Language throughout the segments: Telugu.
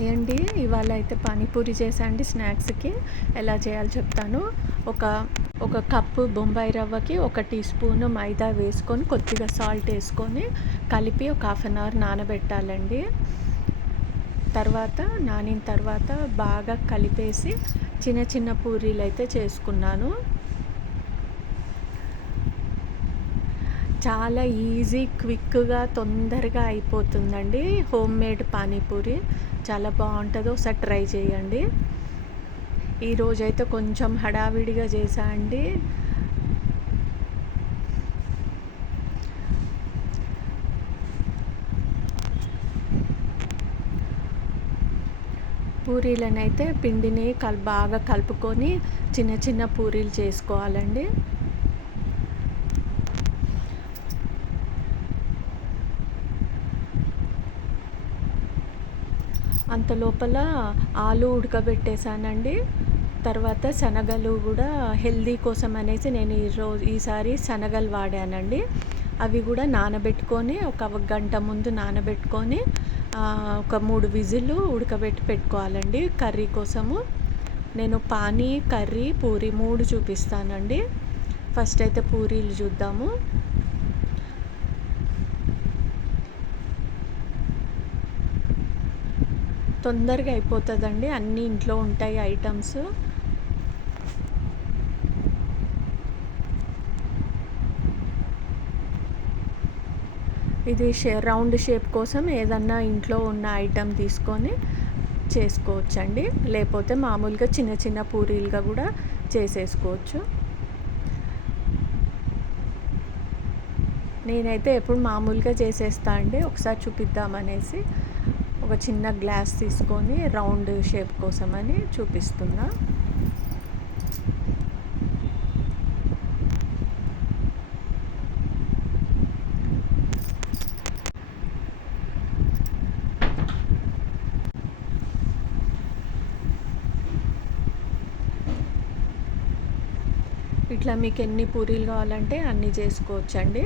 హాయ్ అండి. ఇవాళ అయితే పానీపూరి చేశా అండి స్నాక్స్‌కి. ఎలా చేయాలో చెప్తాను. ఒక ఒక కప్పు బొంబాయి రవ్వకి 1 టీ స్పూను మైదా వేసుకొని, కొద్దిగా సాల్ట్ ఏసుకొని, కలిపి ఒక హాఫ్ అన్ అవర్ నానబెట్టాలండి. నానిన తర్వాత బాగా కలిపేసి చిన్న చిన్న పూరీలైతే చేసుకున్నాను. చాలా ఈజీ, క్విక్‌గా, తొందరగా అయిపోతుందండి. హోమ్ మేడ్ పానీపూరి చాలా బాగుంటుంది. ఒకసారి ట్రై చేయండి. ఈరోజైతే కొంచెం హడావిడిగా చేశా అండి. పూరీలనైతే పిండిని బాగా కలుపుకొని చిన్న చిన్న పూరీలు చేసుకోవాలండి. అంత లోపల ఆలు ఉడకబెట్టేసానండి. తర్వాత శనగలు కూడా హెల్దీ కోసం అనేసి నేను ఈసారి శనగలు వాడానండి. అవి కూడా నానబెట్టుకొని ఒక గంట ముందు నానబెట్టుకొని ఒక 3 విజిల్లు ఉడకబెట్టి పెట్టుకోవాలండి కర్రీ కోసము. నేను పానీ, కర్రీ, పూరి 3 చూపిస్తానండి. ఫస్ట్ అయితే పూరీలు చూద్దాము. తొందరగా అయిపోతుందండి, అన్నీ ఇంట్లో ఉంటాయి ఐటమ్స్. ఇది రౌండ్ షేప్ కోసం ఏదన్నా ఇంట్లో ఉన్న ఐటమ్ తీసుకొని చేసుకోవచ్చండి. లేకపోతే మామూలుగా చిన్న చిన్న పూరీలుగా కూడా చేసేసుకోవచ్చు. నేనైతే ఎప్పుడు మామూలుగా చేసేస్తా అండి. ఒకసారి చూపిద్దామనేసి ఒక చిన్న గ్లాస్ తీసుకొని రౌండ్ షేప్ కోసమని చూపిస్తున్నా. ఇట్లా మీకు ఎన్ని పూరీలు కావాలంటే అన్నీ చేసుకోవచ్చండి.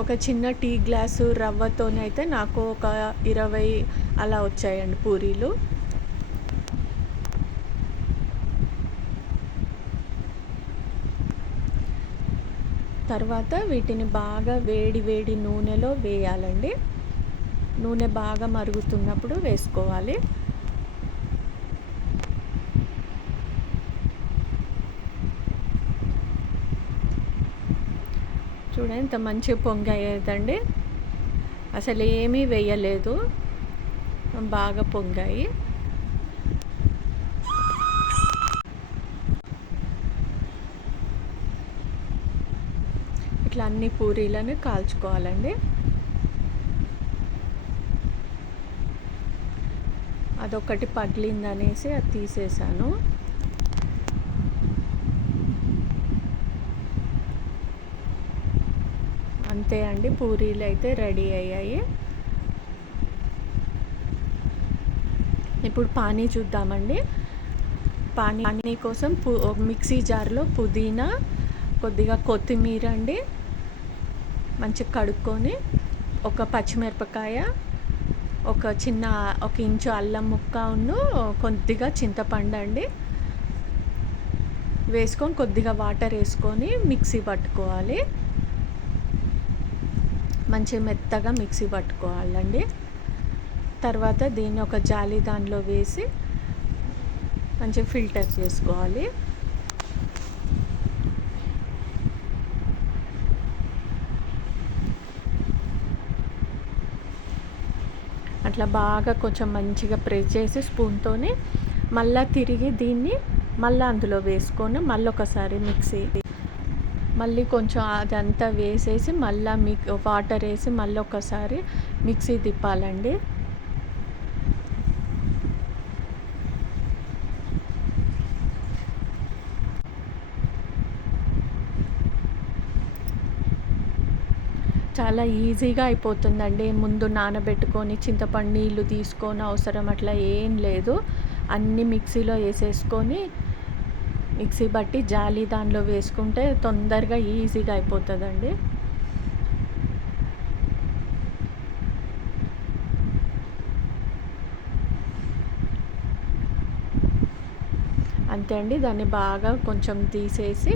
ఒక చిన్న టీ గ్లాసు రవ్వతోనైతే నాకు ఒక 20 అలా వచ్చాయండి పూరీలు. తర్వాత వీటిని బాగా వేడి వేడి నూనెలో వేయాలండి. నూనె బాగా మరుగుతున్నప్పుడు వేసుకోవాలి. చూడండి ఎంత మంచి పొంగాయేదండి. అసలు ఏమీ వేయలేదు, బాగా పొంగాయి. ఇట్లా అన్ని పూరీలను కాల్చుకోవాలండి. అదొకటి పగిలిందనేసి అది తీసేసాను. అంతే అండి, పూరీలు అయితే రెడీ అయ్యాయి. ఇప్పుడు పానీ చూద్దామండి. పానీ కోసం మిక్సీ జార్లో పుదీనా, కొద్దిగా కొత్తిమీర అండి మంచిగా కడుక్కొని, ఒక పచ్చిమిరపకాయ, ఒక ఇంచు అల్లం ముక్కను, కొద్దిగా చింతపండు అండి వేసుకొని కొద్దిగా వాటర్ వేసుకొని మిక్సీ పట్టుకోవాలి. మంచిగా మెత్తగా మిక్సీ పట్టుకోవాలండి. తర్వాత దీన్ని ఒక జాలి దానిలో వేసి మంచిగా ఫిల్టర్ చేసుకోవాలి. అట్లా బాగా కొంచెం మంచిగా ప్రెస్ చేసి స్పూన్తోని మళ్ళీ తిరిగి దీన్ని మళ్ళీ అందులో వేసుకొని మళ్ళీ ఒకసారి మళ్ళీ కొంచెం అదంతా వేసేసి మళ్ళీ వాటర్ వేసి మళ్ళీ ఒకసారి మిక్సీ తిప్పాలండి. చాలా ఈజీగా అయిపోతుందండి. ముందు నానబెట్టుకొని చింతపండు నీళ్ళు తీసుకొని అవసరం అట్లా ఏం లేదు. అన్నీ మిక్సీలో వేసేసుకొని మిక్సీ బట్టి జాలి దానిలో వేసుకుంటే తొందరగా ఈజీగా అయిపోతుందండి. అంతే అండి. దాన్ని బాగా కొంచెం తీసేసి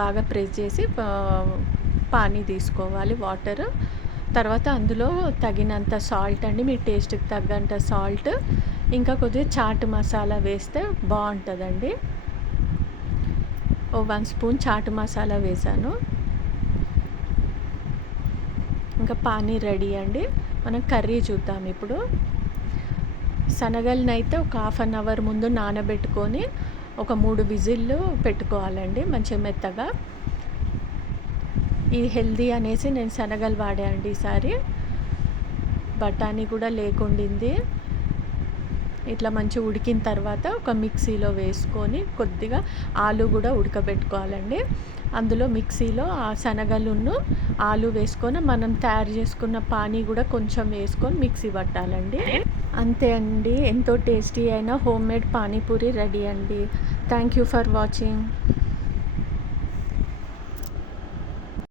బాగా ప్రెస్ చేసి పానీ తీసుకోవాలి వాటర్. తర్వాత అందులో తగినంత సాల్ట్ అండి, మీ టేస్ట్‌కి తగ్గంత సాల్ట్, ఇంకా కొద్దిగా చాట్ మసాలా వేస్తే బావుంటదండి. ఓ 1 స్పూన్ చాట్ మసాలా వేశాను. ఇంకా పానీ రెడీ అండి. మనం కర్రీ చూద్దాం ఇప్పుడు. శనగలనైతే ఒక హాఫ్ అన్ అవర్ ముందు నానబెట్టుకొని ఒక 3 విజిల్లు పెట్టుకోవాలండి మంచిగా మెత్తగా. ఈ హెల్దీ అనేసి నేను శనగలు వాడా అండి ఈసారి. బఠానీ కూడా లేకుండింది. ఇట్లా మంచిగా ఉడికిన తర్వాత ఒక మిక్సీలో వేసుకొని కొద్దిగా ఆలు కూడా ఉడకబెట్టుకోవాలండి. అందులో మిక్సీలో ఆ శనగలును ఆలు వేసుకొని మనం తయారు చేసుకున్న పానీ కూడా కొంచెం వేసుకొని మిక్సీ పట్టాలండి. అంతే అండి. ఎంతో టేస్టీ అయిన హోమ్ మేడ్ పానీపూరి రెడీ అండి. Thank you for watching.